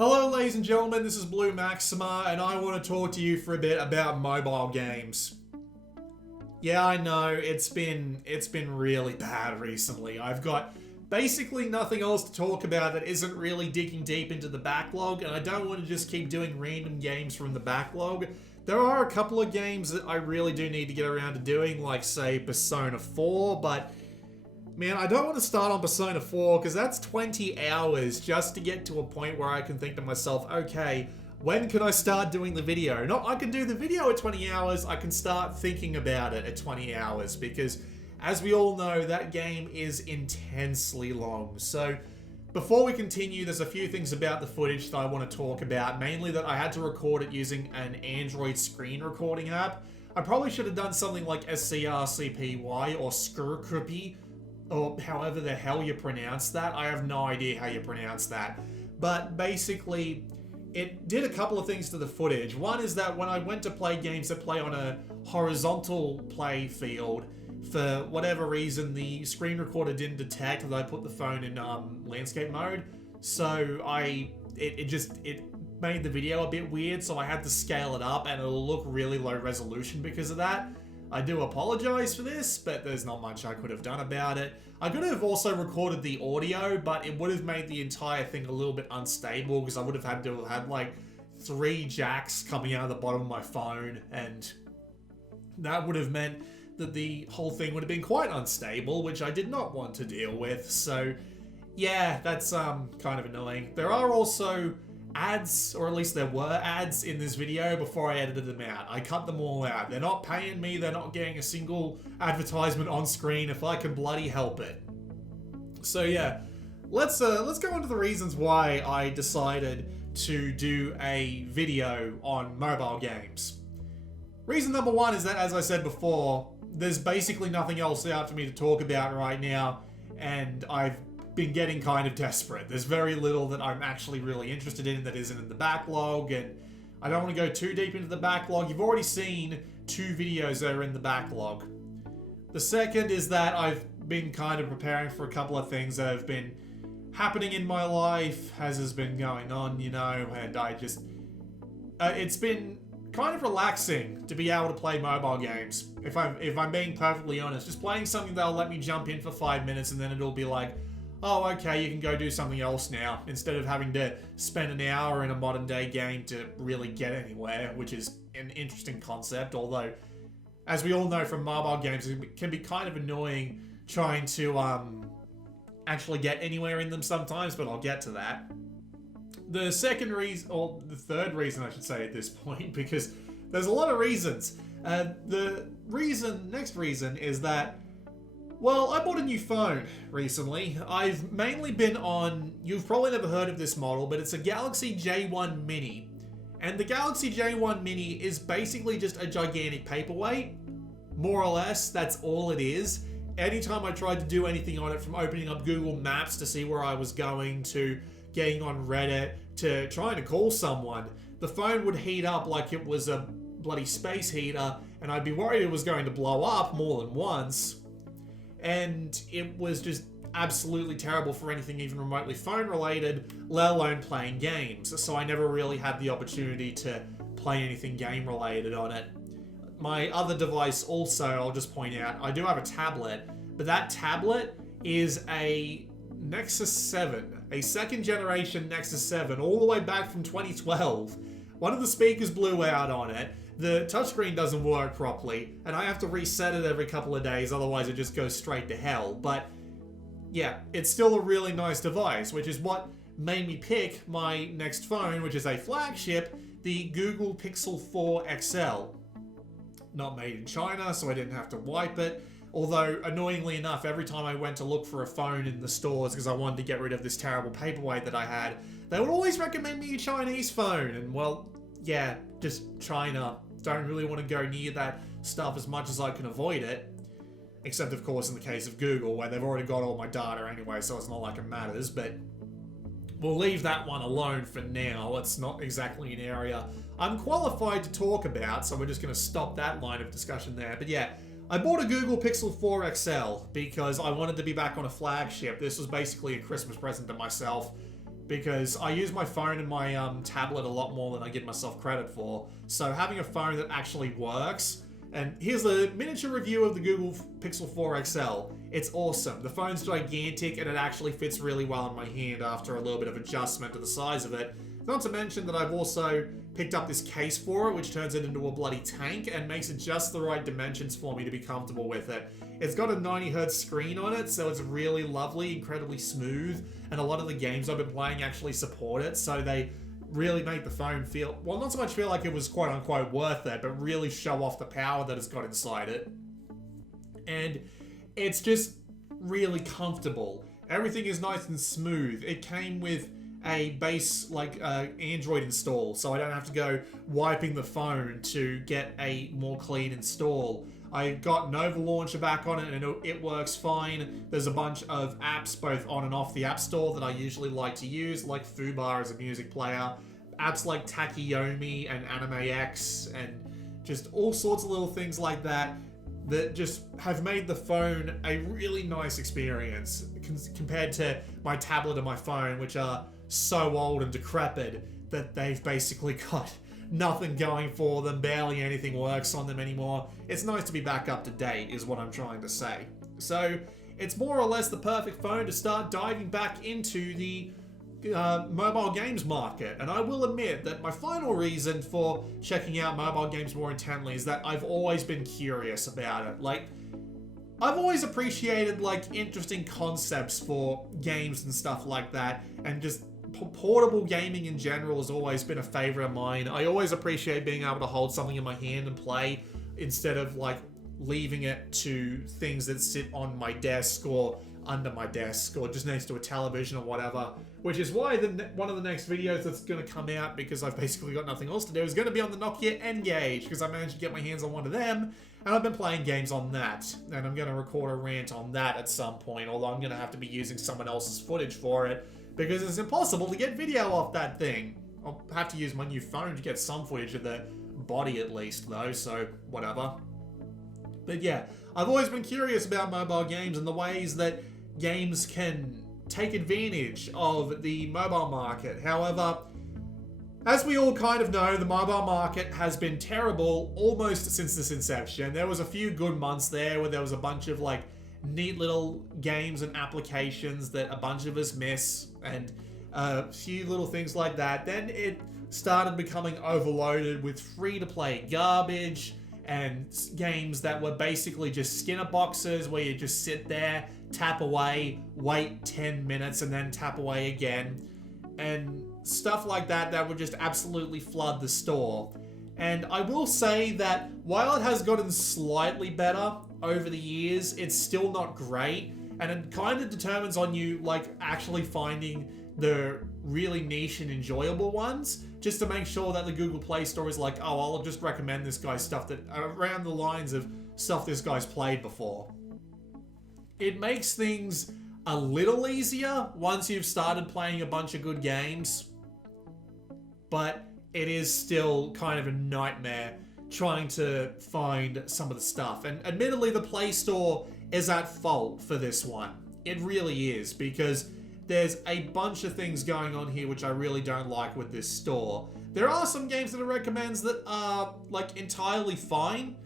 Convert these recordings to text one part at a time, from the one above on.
Hello ladies and gentlemen, this is Blue Maxima and I want to talk to you for a bit about mobile games. Yeah, I know, it's been really bad recently. I've got basically nothing else to talk about that isn't really digging deep into the backlog, and I don't want to just keep doing random games from the backlog. There are a couple of games that I really do need to get around to doing, like say Persona 4, but man, I don't want to start on Persona 4 because that's 20 hours just to get to a point where I can think to myself, okay, when can I start doing the video? Not I can do the video at 20 hours, I can start thinking about it at 20 hours because as we all know, that game is intensely long. So before we continue, there's a few things about the footage that I want to talk about, mainly that I had to record it using an Android screen recording app. I probably should have done something like SCRCPY or Skrcpy, or however the hell you pronounce that. I have no idea how you pronounce that. But basically, it did a couple of things to the footage. One is that when I went to play games that play on a horizontal play field, for whatever reason, the screen recorder didn't detect that I put the phone in landscape mode. So it made the video a bit weird, so I had to scale it up and it'll look really low resolution because of that. I do apologize for this, but there's not much I could have done about it. I could have also recorded the audio, but it would have made the entire thing a little bit unstable because I would have had to have had like 3 jacks coming out of the bottom of my phone, and that would have meant that the whole thing would have been quite unstable, which I did not want to deal with. So yeah, that's kind of annoying. There are also ads, or at least there were ads in this video before I edited them out. I cut them all out. They're not paying me, they're not getting a single advertisement on screen if I can bloody help it. So yeah, let's go into the reasons why I decided to do a video on mobile games. Reason number 1 is that, as I said before, there's basically nothing else out for me to talk about right now, and I've been getting kind of desperate. There's very little that I'm actually really interested in that isn't in the backlog, and I don't want to go too deep into the backlog. You've already seen 2 videos that are in the backlog. The second is that I've been kind of preparing for a couple of things that have been happening in my life as has been going on, you know, and I just... it's been kind of relaxing to be able to play mobile games. If I'm being perfectly honest, just playing something that'll let me jump in for 5 minutes and then it'll be like, oh, okay, you can go do something else now, instead of having to spend an hour in a modern day game to really get anywhere, which is an interesting concept, although, as we all know from mobile games, it can be kind of annoying trying to actually get anywhere in them sometimes, but I'll get to that. The second reason, or the third reason I should say at this point, because there's a lot of reasons. Next reason is that, well, I bought a new phone recently. I've mainly been on, you've probably never heard of this model, but it's a Galaxy J1 Mini. And the Galaxy J1 Mini is basically just a gigantic paperweight. More or less, that's all it is. Anytime I tried to do anything on it, from opening up Google Maps to see where I was going, to getting on Reddit, to trying to call someone, the phone would heat up like it was a bloody space heater, and I'd be worried it was going to blow up more than once. And it was just absolutely terrible for anything even remotely phone related, let alone playing games. So I never really had the opportunity to play anything game related on it. My other device also, I'll just point out, I do have a tablet, but that tablet is a Nexus 7, a second generation Nexus 7, all the way back from 2012. One of the speakers blew out on it. The touchscreen doesn't work properly, and I have to reset it every couple of days, otherwise it just goes straight to hell. But yeah, it's still a really nice device, which is what made me pick my next phone, which is a flagship, the Google Pixel 4 XL. Not made in China, so I didn't have to wipe it. Although, annoyingly enough, every time I went to look for a phone in the stores because I wanted to get rid of this terrible paperweight that I had, they would always recommend me a Chinese phone. And well, yeah, just China. Don't really want to go near that stuff as much as I can avoid it. Except, of course, in the case of Google, where they've already got all my data anyway, so it's not like it matters. But we'll leave that one alone for now. It's not exactly an area I'm qualified to talk about, so we're just going to stop that line of discussion there. But yeah, I bought a Google Pixel 4 XL because I wanted to be back on a flagship. This was basically a Christmas present to myself because I use my phone and my tablet a lot more than I give myself credit for. So having a phone that actually works, and here's a miniature review of the Google Pixel 4 XL. It's awesome. The phone's gigantic and it actually fits really well in my hand after a little bit of adjustment to the size of it. Not to mention that I've also picked up this case for it, which turns it into a bloody tank and makes it just the right dimensions for me to be comfortable with it. It's got a 90Hz screen on it, so it's really lovely, incredibly smooth, and a lot of the games I've been playing actually support it, so they really make the phone feel, well, not so much feel like it was quote-unquote worth it, but really show off the power that it's got inside it. And it's just really comfortable. Everything is nice and smooth. It came with a base Android install, so I don't have to go wiping the phone to get a more clean install. I got Nova Launcher back on it and it works fine. There's a bunch of apps both on and off the App Store that I usually like to use, like Fubar as a music player, apps like Takeyomi and AnimeX, and just all sorts of little things like that that just have made the phone a really nice experience compared to my tablet and my phone, which are so old and decrepit that they've basically got nothing going for them, barely anything works on them anymore. It's nice to be back up to date, is what I'm trying to say. So it's more or less the perfect phone to start diving back into the mobile games market. And I will admit that my final reason for checking out mobile games more intently is that I've always been curious about it. Like, I've always appreciated interesting concepts for games and stuff like that, and just portable gaming in general has always been a favorite of mine. I always appreciate being able to hold something in my hand and play instead of leaving it to things that sit on my desk or under my desk or just next to a television or whatever, which is why one of the next videos that's going to come out, because I've basically got nothing else to do, is going to be on the Nokia N-Gage, because I managed to get my hands on one of them and I've been playing games on that, and I'm going to record a rant on that at some point, although I'm going to have to be using someone else's footage for it because it's impossible to get video off that thing. I'll have to use my new phone to get some footage of the body at least though, so whatever. But yeah, I've always been curious about mobile games and the ways that games can take advantage of the mobile market. However, as we all kind of know, the mobile market has been terrible almost since its inception. There was a few good months there where there was a bunch of neat little games and applications that a bunch of us miss, and a few little things like that. Then it started becoming overloaded with free-to-play garbage and games that were basically just Skinner boxes where you just sit there, tap away, wait 10 minutes, and then tap away again. And stuff like that that would just absolutely flood the store. And I will say that while it has gotten slightly better over the years, it's still not great. And it kind of determines on you, actually finding the really niche and enjoyable ones, just to make sure that the Google Play Store is oh, I'll just recommend this guy's stuff that around the lines of stuff this guy's played before. It makes things a little easier once you've started playing a bunch of good games, but it is still kind of a nightmare trying to find some of the stuff. And admittedly, the Play Store is at fault for this one. It really is, because there's a bunch of things going on here which I really don't like with this store. There are some games that it recommends that are entirely fine,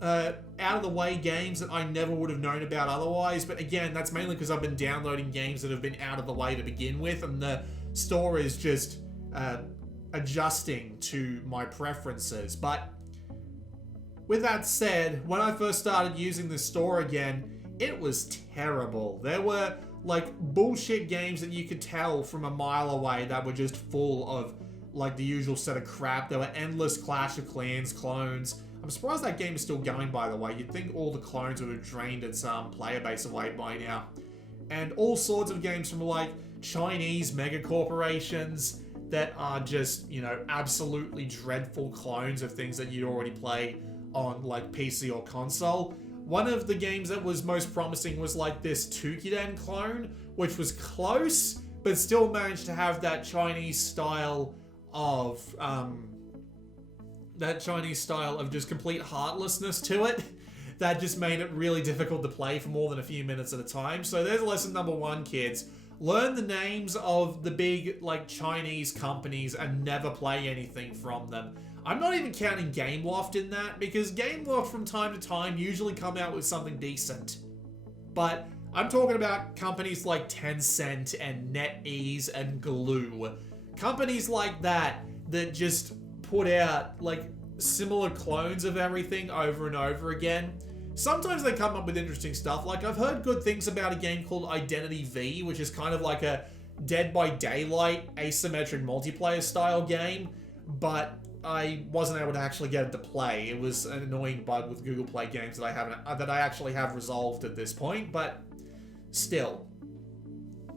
out of the way games that I never would have known about otherwise, but again, that's mainly because I've been downloading games that have been out of the way to begin with, and the store is just adjusting to my preferences. But with that said, when I first started using this store again, it was terrible. There were bullshit games that you could tell from a mile away that were just full of the usual set of crap. There were endless Clash of Clans clones. I'm surprised that game is still going, by the way. You'd think all the clones would have drained its player base away by now. And all sorts of games from Chinese mega corporations that are just, absolutely dreadful clones of things that you'd already play on PC or console. One of the games that was most promising was this Curated clone, which was close, but still managed to have that Chinese style of just complete heartlessness to it. That just made it really difficult to play for more than a few minutes at a time. So there's lesson number one, kids. learn the names of the big, like, Chinese companies and never play anything from them. I'm not even counting Gameloft in that, because Gameloft from time to time usually come out with something decent. But I'm talking about companies like Tencent and NetEase and Glue. Companies like that just put out, like, similar clones of everything over and over again. Sometimes they come up with interesting stuff. Like, I've heard good things about a game called Identity V, which is kind of like a Dead by Daylight asymmetric multiplayer style game, but I wasn't able to actually get it to play. It was an annoying bug with Google Play games that I actually have resolved at this point, but still.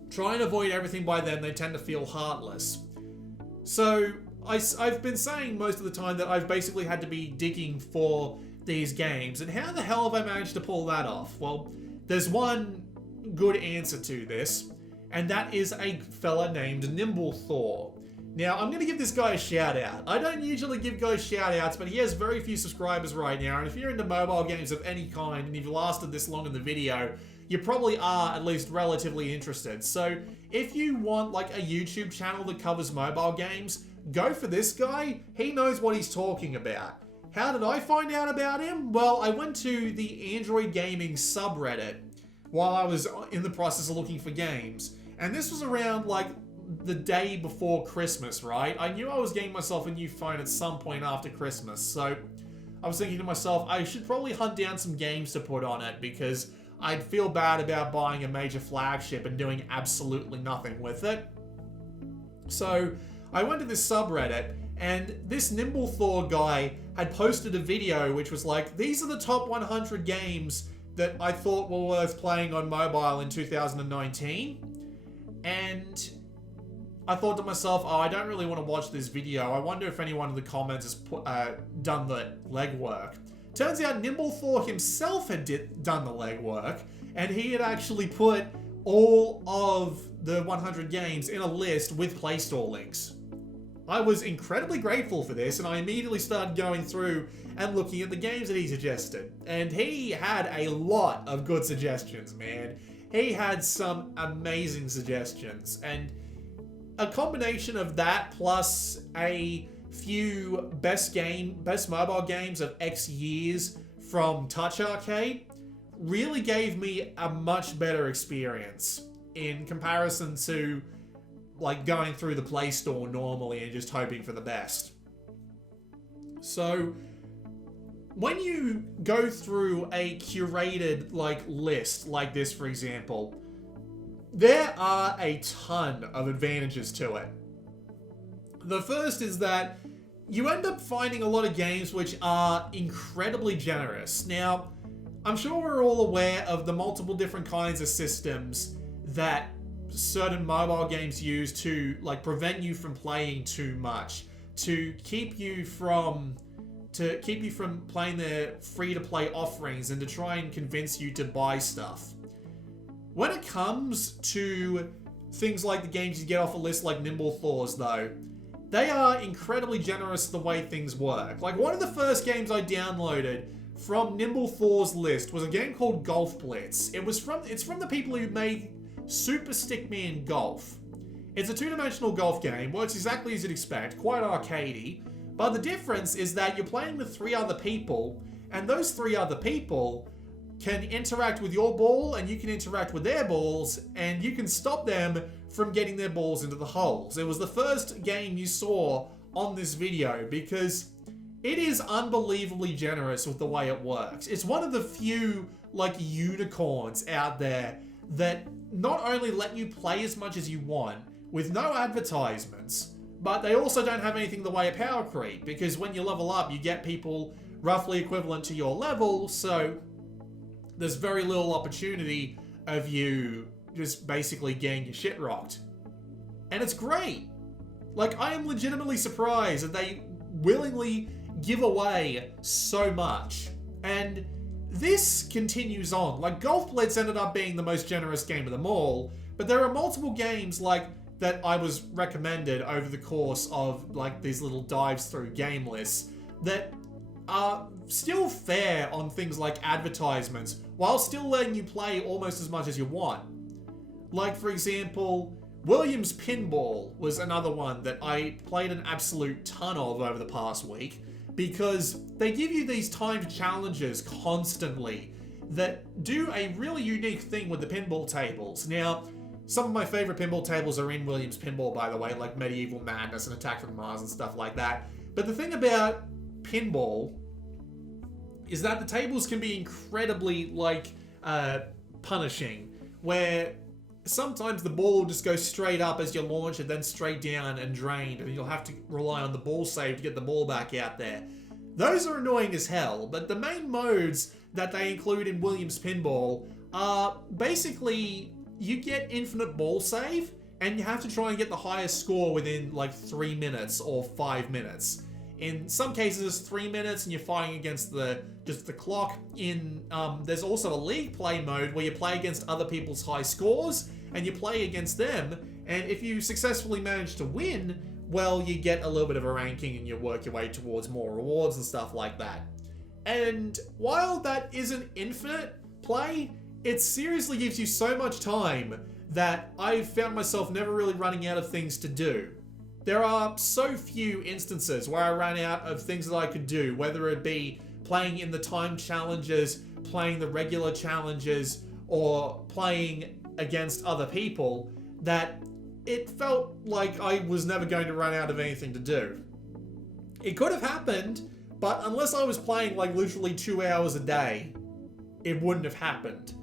Try and avoid everything by them, they tend to feel heartless. So, I've been saying most of the time that I've basically had to be digging for these games, and how the hell have I managed to pull that off? Well, there's one good answer to this, and that is a fella named Nimble Thor. Now, I'm going to give this guy a shout out. I don't usually give guys shout outs, but he has very few subscribers right now, and if you're into mobile games of any kind, and you've lasted this long in the video, you probably are at least relatively interested. So, if you want like a YouTube channel that covers mobile games, go for this guy. He knows what he's talking about. How did I find out about him? Well, I went to the Android gaming subreddit while I was in the process of looking for games. And this was around like the day before Christmas, right? I knew I was getting myself a new phone at some point after Christmas. So I was thinking to myself, I should probably hunt down some games to put on it, because I'd feel bad about buying a major flagship and doing absolutely nothing with it. So I went to this subreddit, and this Nimble Thor guy had posted a video which was like, these are the top 100 games that I thought were worth playing on mobile in 2019. And I thought to myself, oh, I don't really want to watch this video. I wonder if anyone in the comments has done the legwork. Turns out Nimble Thor himself had done the legwork, and he had actually put all of the 100 games in a list with Play Store links. I was incredibly grateful for this, and I immediately started going through and looking at the games that he suggested. And he had a lot of good suggestions, man. He had some amazing suggestions, and a combination of that plus a few best mobile games of X years from Touch Arcade really gave me a much better experience in comparison to like going through the Play Store normally and just hoping for the best. So when you go through a curated like list like this, for example, there are a ton of advantages to it. The first is that you end up finding a lot of games which are incredibly generous. Now, I'm sure we're all aware of the multiple different kinds of systems that certain mobile games use to like prevent you from playing too much, to keep you from playing their free-to-play offerings, and to try and convince you to buy stuff. When it comes to things like the games you get off a list like Nimble Thor's, though, they are incredibly generous the way things work. Like, one of the first games I downloaded from Nimble Thor's list was a game called Golf Blitz. It's from the people who made Super Stickman Golf. It's a two-dimensional golf game, works exactly as you'd expect, quite arcadey, but the difference is that you're playing with 3 other people, and those 3 other people can interact with your ball, and you can interact with their balls, and you can stop them from getting their balls into the holes. It was the first game you saw on this video, because it is unbelievably generous with the way it works. It's one of the few, like, unicorns out there that not only let you play as much as you want, with no advertisements, but they also don't have anything in the way of power creep, because when you level up, you get people roughly equivalent to your level, so there's very little opportunity of you just basically getting your shit rocked. And it's great. Like, I am legitimately surprised that they willingly give away so much. And this continues on. Like, Golf Blitz ended up being the most generous game of them all, but there are multiple games like that I was recommended over the course of like these little dives through game lists that are still fair on things like advertisements, while still letting you play almost as much as you want. Like, for example, Williams Pinball was another one that I played an absolute ton of over the past week, because they give you these timed challenges constantly that do a really unique thing with the pinball tables. Now, some of my favorite pinball tables are in Williams Pinball, by the way, like Medieval Madness and Attack from Mars and stuff like that. But the thing about pinball is that the tables can be incredibly, punishing, where sometimes the ball will just go straight up as you launch it, then straight down and drained, and you'll have to rely on the ball save to get the ball back out there. Those are annoying as hell, but the main modes that they include in Williams Pinball are basically you get infinite ball save, and you have to try and get the highest score within 3 minutes or 5 minutes. In some cases, it's 3 minutes, and you're fighting against the clock. There's also a league play mode where you play against other people's high scores, and you play against them. And if you successfully manage to win, well, you get a little bit of a ranking, and you work your way towards more rewards and stuff like that. And while that isn't infinite play, it seriously gives you so much time that I've found myself never really running out of things to do. There are so few instances where I ran out of things that I could do, whether it be playing in the time challenges, playing the regular challenges, or playing against other people, that it felt like I was never going to run out of anything to do. It could have happened, but unless I was playing literally 2 hours a day, it wouldn't have happened.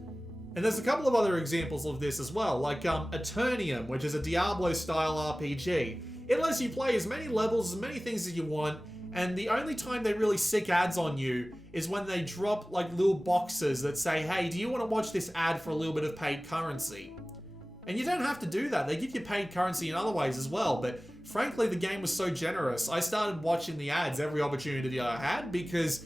And there's a couple of other examples of this as well, like Eternium, which is a Diablo-style RPG. It lets you play as many levels, as many things as you want, and the only time they really sick ads on you is when they drop little boxes that say, hey, do you want to watch this ad for a little bit of paid currency? And you don't have to do that. They give you paid currency in other ways as well, but frankly, the game was so generous. I started watching the ads every opportunity I had because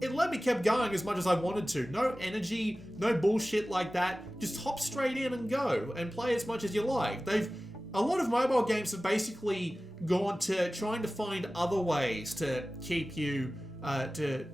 it let me keep going as much as I wanted to. No energy, no bullshit like that. Just hop straight in and go and play as much as you like. A lot of mobile games have basically gone to trying to find other ways to keep you, to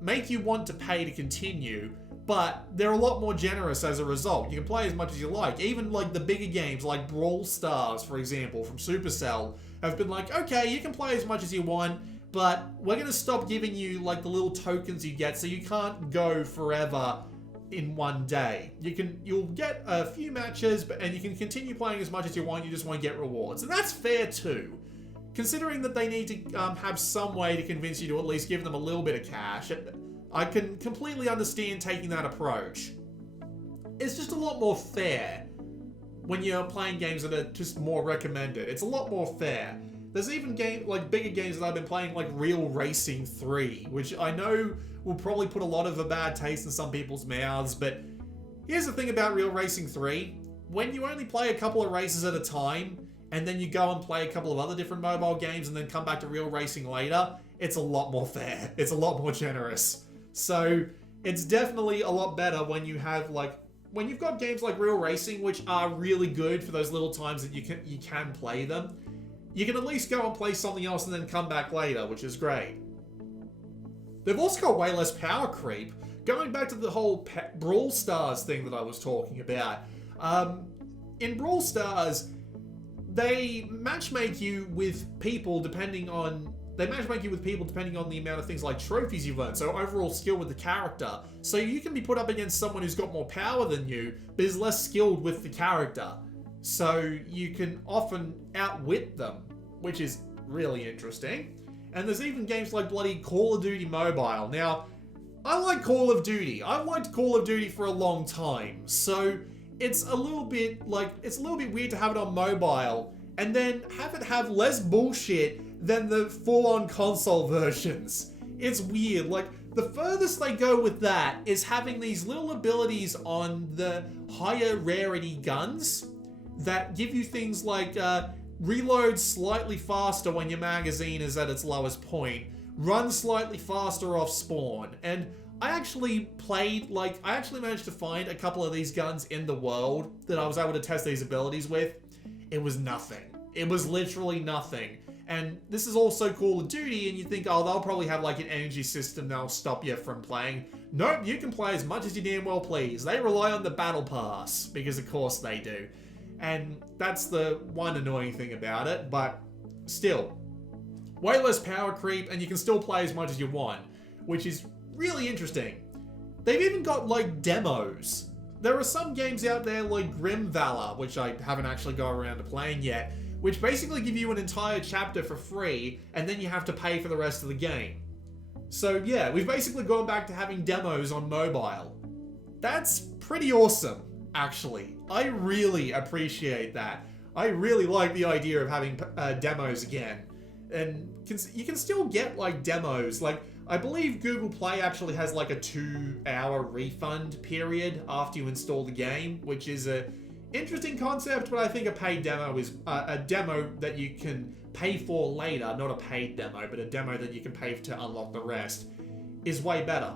make you want to pay to continue, but they're a lot more generous as a result. You can play as much as you like. Even the bigger games like Brawl Stars, for example, from Supercell, have been okay, you can play as much as you want, but we're going to stop giving you the little tokens you get, so you can't go forever in one day. You'll get a few matches, and you can continue playing as much as you want. You just want to get rewards, and that's fair too, considering that they need to have some way to convince you to at least give them a little bit of cash. I can completely understand taking that approach. It's just a lot more fair when you're playing games that are just more recommended. It's a lot more fair. There's even bigger games that I've been playing, like Real Racing 3, which I know will probably put a lot of a bad taste in some people's mouths, but here's the thing about Real Racing 3. When you only play a couple of races at a time, and then you go and play a couple of other different mobile games and then come back to Real Racing later, it's a lot more fair. It's a lot more generous. So it's definitely a lot better when you have when you've got games like Real Racing, which are really good for those little times that you can play them. You can at least go and play something else and then come back later, which is great. They've also got way less power creep. Going back to the whole Brawl Stars thing that I was talking about. In Brawl Stars, they matchmake you with people depending on the amount of things like trophies you've earned, so overall skill with the character. So you can be put up against someone who's got more power than you, but is less skilled with the character. So you can often outwit them, which is really interesting. And there's even games like bloody Call of Duty Mobile. Now, I like Call of Duty. I've liked Call of Duty for a long time, so it's a little bit weird to have it on mobile and then have it have less bullshit than the full-on console versions. It's weird. The furthest they go with that is having these little abilities on the higher rarity guns that give you things like reload slightly faster when your magazine is at its lowest point, run slightly faster off spawn, and I actually managed to find a couple of these guns in the world that I was able to test these abilities with. It was nothing. It was literally nothing. And this is also Call of Duty, and you think, oh, they'll probably have an energy system that'll stop you from playing. nope, you can play as much as you damn well please. They rely on the battle pass, because of course they do. And that's the one annoying thing about it, but still, way less power creep, and you can still play as much as you want, which is really interesting. They've even got, like, demos. There are some games out there like Grim Valor, which I haven't actually got around to playing yet, which basically give you an entire chapter for free, and then you have to pay for the rest of the game. So yeah, we've basically gone back to having demos on mobile. That's pretty awesome, actually. I really appreciate that. I really like the idea of having demos again. And you can still get, like, demos. Like, I believe Google Play actually has, like, a 2-hour refund period after you install the game, which is a interesting concept, but I think a paid demo is a demo that you can pay for later, not a paid demo, but a demo that you can pay to unlock the rest, is way better.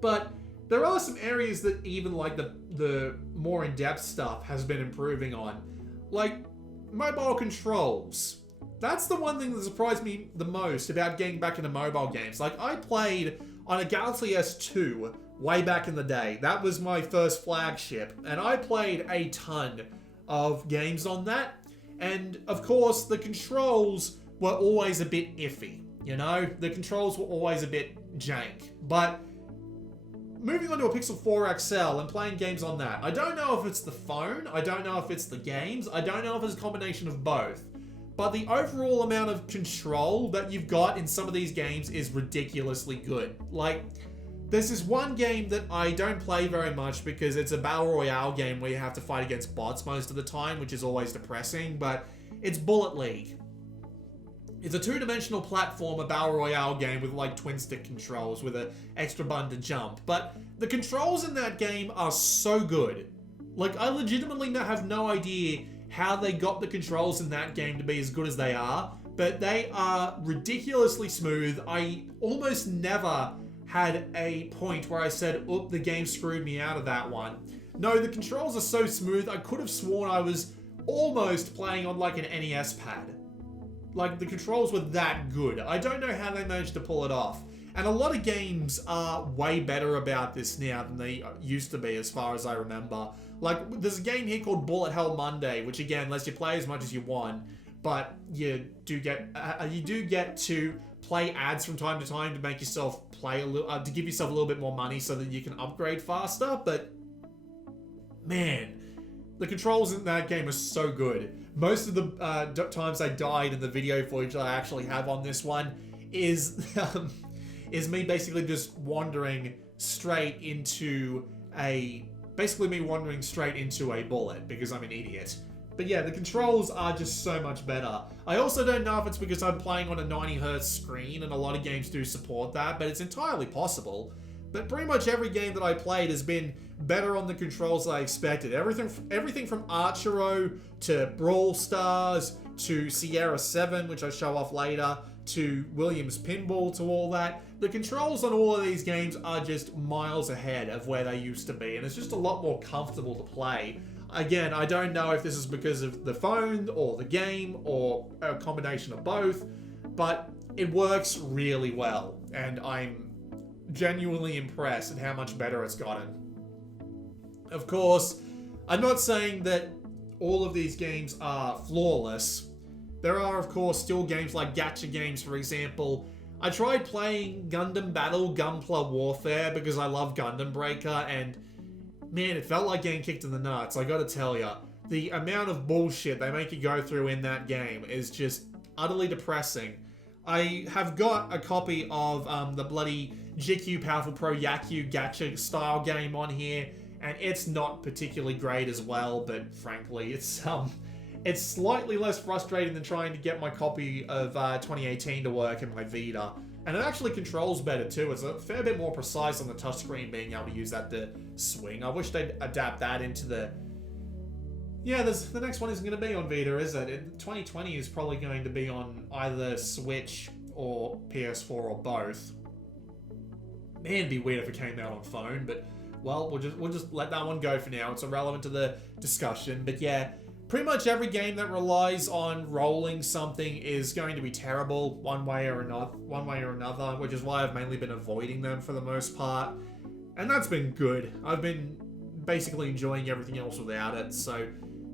But there are some areas that even, like, the more in-depth stuff has been improving on. Like, mobile controls. That's the one thing that surprised me the most about getting back into mobile games. Like, I played on a Galaxy S2 way back in the day. That was my first flagship, and I played a ton of games on that. And, of course, the controls were always a bit iffy, you know? The controls were always a bit jank. But moving on to a Pixel 4 XL and playing games on that, I don't know if it's the phone, I don't know if it's the games, I don't know if it's a combination of both. But the overall amount of control that you've got in some of these games is ridiculously good. Like, there's this one game that I don't play very much because it's a battle royale game where you have to fight against bots most of the time, which is always depressing, but it's Bullet League. It's a two-dimensional platformer battle royale game with, like, twin-stick controls with an extra button to jump. But the controls in that game are so good. Like, I legitimately have no idea how they got the controls in that game to be as good as they are, but they are ridiculously smooth. I almost never had a point where I said, "Oop, the game screwed me out of that one." No, the controls are so smooth, I could have sworn I was almost playing on, like, an NES pad. Like, the controls were that good. I don't know how they managed to pull it off. And a lot of games are way better about this now than they used to be, as far as I remember. Like, there's a game here called Bullet Hell Monday, which, again, lets you play as much as you want, but you do get to play ads from time to time to make yourself play a little, to give yourself a little bit more money so that you can upgrade faster. But man, the controls in that game are so good. Most of the times I died in the video footage that I actually have on this one is me basically just wandering straight into a bullet because I'm an idiot. But yeah, the controls are just so much better. I also don't know if it's because I'm playing on a 90Hz screen, and a lot of games do support that, but it's entirely possible. But pretty much every game that I played has been better on the controls than I expected. Everything from Archero to Brawl Stars to Sierra 7, which I'll show off later, to Williams Pinball, to all that. The controls on all of these games are just miles ahead of where they used to be, and it's just a lot more comfortable to play. Again, I don't know if this is because of the phone or the game or a combination of both, but it works really well, and I'm genuinely impressed at how much better it's gotten. Of course, I'm not saying that all of these games are flawless. There are, of course, still games like gacha games, for example. I tried playing Gundam Battle Gunpla Warfare because I love Gundam Breaker, and man, it felt like getting kicked in the nuts, I gotta tell ya. The amount of bullshit they make you go through in that game is just utterly depressing. I have got a copy of the bloody GQ Powerful Pro Yaku gacha style game on here, and it's not particularly great as well, but frankly, it's slightly less frustrating than trying to get my copy of 2018 to work in my Vita. And it actually controls better too. It's a fair bit more precise on the touchscreen, being able to use that to swing. I wish they'd adapt that into the... Yeah, the next one isn't going to be on Vita, is it? 2020 is probably going to be on either Switch or PS4 or both. Man, it'd be weird if it came out on phone, but well, we'll just let that one go for now. It's irrelevant to the discussion. But yeah, pretty much every game that relies on rolling something is going to be terrible one way or another, which is why I've mainly been avoiding them for the most part. And that's been good. I've been basically enjoying everything else without it, so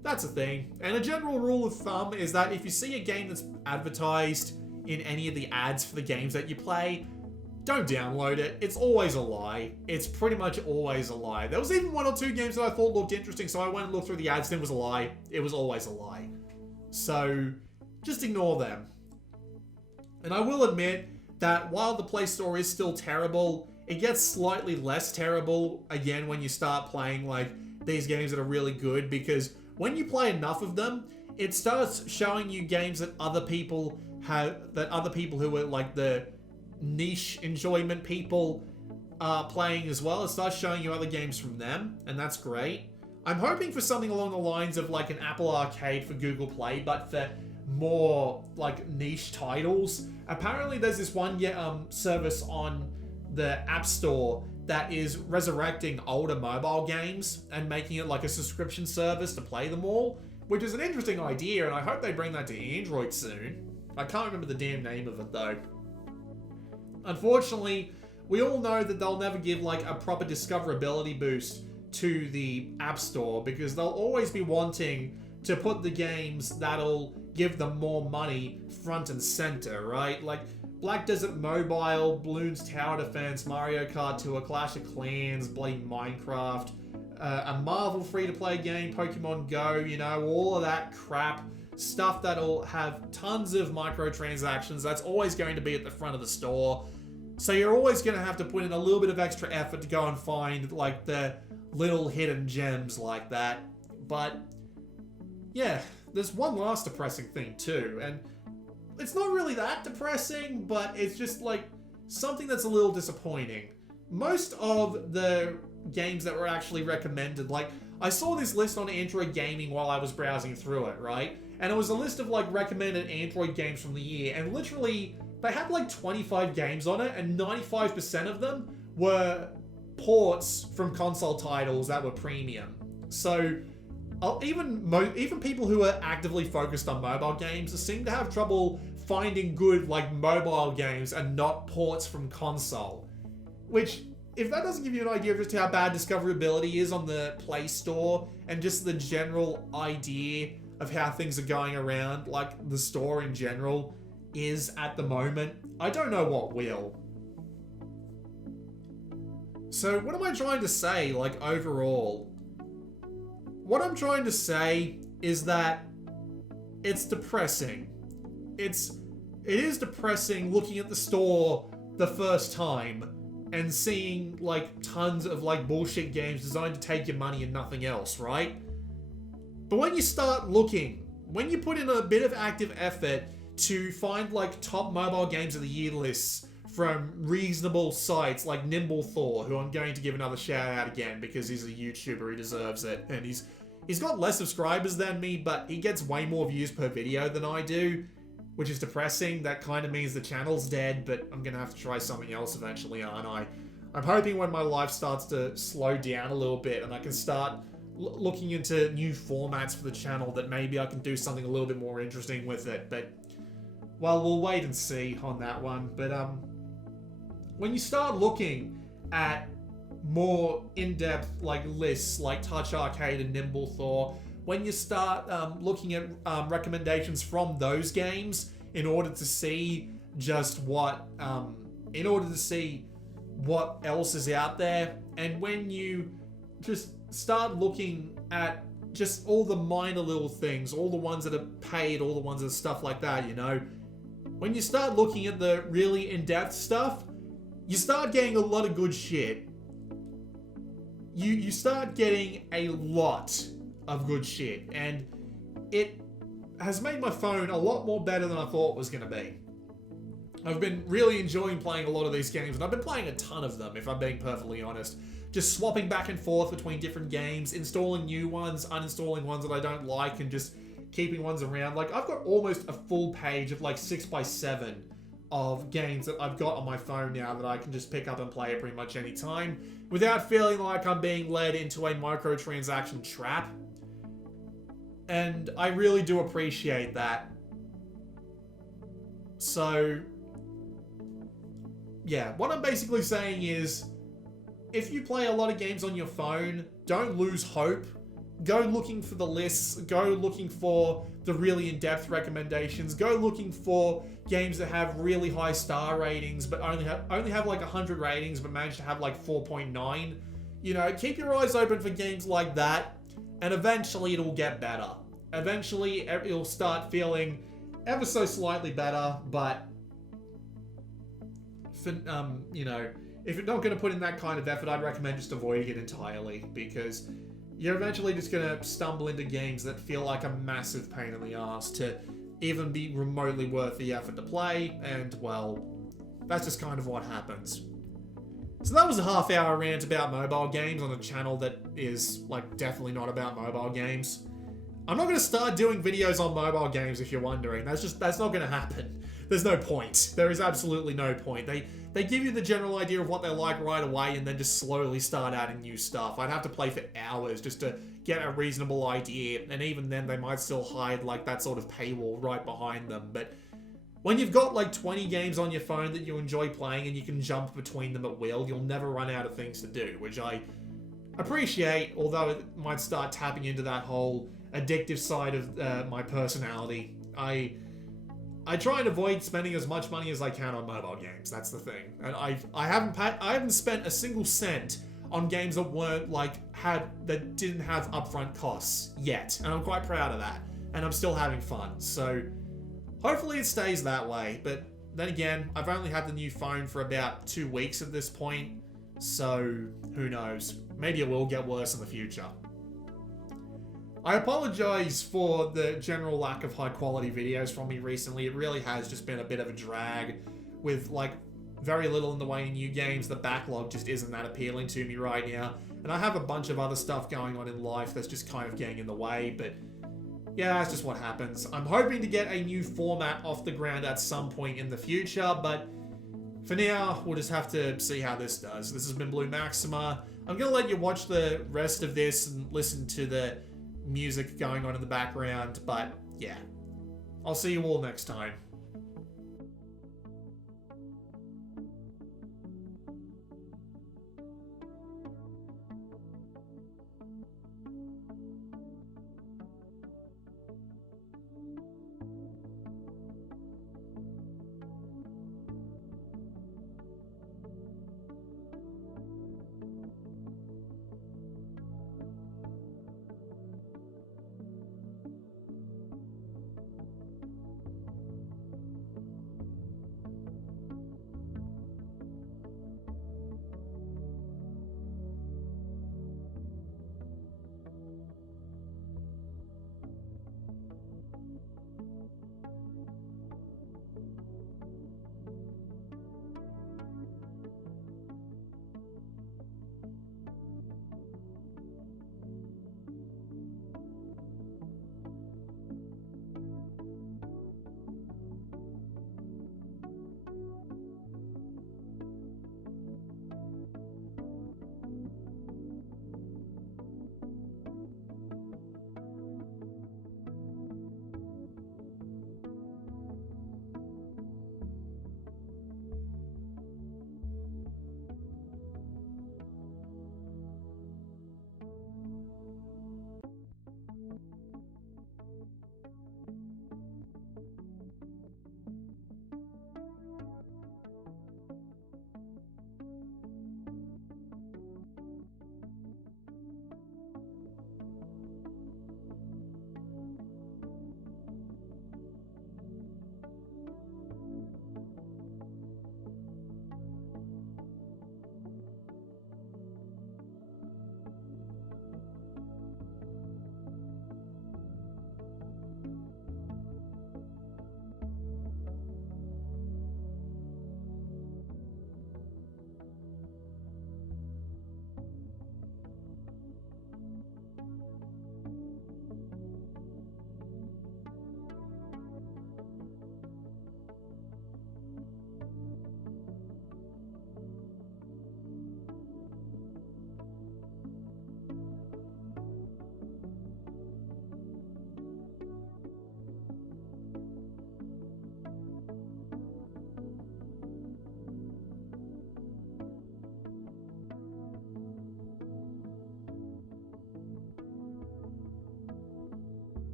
that's a thing. And a general rule of thumb is that if you see a game that's advertised in any of the ads for the games that you play, don't download it. It's always a lie. It's pretty much always a lie. There was even 1 or 2 games that I thought looked interesting, so I went and looked through the ads and it was a lie. It was always a lie. So, just ignore them. And I will admit that while the Play Store is still terrible, it gets slightly less terrible again when you start playing like these games that are really good, because when you play enough of them, it starts showing you games that other people who are like the niche enjoyment people are playing as well. It starts showing you other games from them, and that's great. I'm hoping for something along the lines of like an Apple Arcade for Google Play, but for more like niche titles. Apparently there's this one service on the App Store that is resurrecting older mobile games and making it like a subscription service to play them all, which is an interesting idea, and I hope they bring that to Android soon. I can't remember the damn name of it though. Unfortunately, we all know that they'll never give like a proper discoverability boost to the App Store, because they'll always be wanting to put the games that'll give them more money front and center, right? Like Black Desert Mobile, Bloons Tower Defense, Mario Kart Tour, Clash of Clans, Blade Minecraft, a Marvel free-to-play game, Pokemon Go, you know, all of that crap. Stuff that'll have tons of microtransactions, that's always going to be at the front of the store. So you're always going to have to put in a little bit of extra effort to go and find like the little hidden gems like that. But yeah, there's one last depressing thing too, and it's not really that depressing, but it's just like something that's a little disappointing. Most of the games that were actually recommended, like I saw this list on Android Gaming while I was browsing through it, right? And it was a list of like recommended Android games from the year, and literally they had like 25 games on it, and 95% of them were ports from console titles that were premium. So even people who are actively focused on mobile games seem to have trouble finding good like mobile games and not ports from console. Which, if that doesn't give you an idea of just how bad discoverability is on the Play Store and just the general idea of how things are going around, like the store in general is at the moment, I don't know what will. So what am I trying to say, like overall? What I'm trying to say is that it's depressing. It is depressing looking at the store the first time and seeing like tons of like bullshit games designed to take your money and nothing else, right? But when you start looking, when you put in a bit of active effort to find like top mobile games of the year lists from reasonable sites like Nimble Thor, who I'm going to give another shout out again because he's a YouTuber, he deserves it, and he's got less subscribers than me, but he gets way more views per video than I do, which is depressing. That kind of means the channel's dead, but I'm gonna have to try something else eventually, aren't I? I'm hoping when my life starts to slow down a little bit and I can start looking into new formats for the channel, that maybe I can do something a little bit more interesting with it. But, well, we'll wait and see on that one. But when you start looking at more in-depth like lists like Touch Arcade and Nimble Thor, when you start looking at recommendations from those games in order to see just what else is out there, and when you just start looking at just all the minor little things, all the ones that are paid, all the ones that are stuff like that, you know, when you start looking at the really in-depth stuff, you start getting a lot of good shit. You start getting a lot of good shit, and it has made my phone a lot more better than I thought it was going to be. I've been really enjoying playing a lot of these games, and I've been playing a ton of them, if I'm being perfectly honest. Just swapping back and forth between different games, installing new ones, uninstalling ones that I don't like, and just keeping ones around. Like, I've got almost a full page of like 6x7 of games that I've got on my phone now that I can just pick up and play at pretty much any time without feeling like I'm being led into a microtransaction trap. And I really do appreciate that. So, yeah, what I'm basically saying is, if you play a lot of games on your phone, don't lose hope. Go looking for the lists, go looking for the really in-depth recommendations, go looking for games that have really high star ratings, but only have like 100 ratings, but manage to have like 4.9. You know, keep your eyes open for games like that, and eventually it'll get better. Eventually it'll start feeling ever so slightly better, but for, you know, if you're not going to put in that kind of effort, I'd recommend just avoiding it entirely, because you're eventually just going to stumble into games that feel like a massive pain in the ass to even be remotely worth the effort to play, and, well, that's just kind of what happens. So that was a half-hour rant about mobile games on a channel that is, like, definitely not about mobile games. I'm not going to start doing videos on mobile games, if you're wondering. That's not going to happen. There's no point. There is absolutely no point. They give you the general idea of what they like right away and then just slowly start adding new stuff. I'd have to play for hours just to get a reasonable idea, and even then they might still hide like that sort of paywall right behind them. But when you've got like 20 games on your phone that you enjoy playing and you can jump between them at will, you'll never run out of things to do, which I appreciate, although it might start tapping into that whole addictive side of my personality. I try and avoid spending as much money as I can on mobile games. That's the thing. And I haven't spent a single cent on games that didn't have upfront costs yet, and I'm quite proud of that. And I'm still having fun. So hopefully it stays that way. But then again, I've only had the new phone for about 2 weeks at this point, so who knows? Maybe it will get worse in the future. I apologize for the general lack of high quality videos from me recently. It really has just been a bit of a drag with like very little in the way of new games. The backlog just isn't that appealing to me right now. And I have a bunch of other stuff going on in life that's just kind of getting in the way, but yeah, that's just what happens. I'm hoping to get a new format off the ground at some point in the future, but for now, we'll just have to see how this does. This has been Blue Maxima. I'm going to let you watch the rest of this and listen to the music going on in the background, but yeah, I'll see you all next time.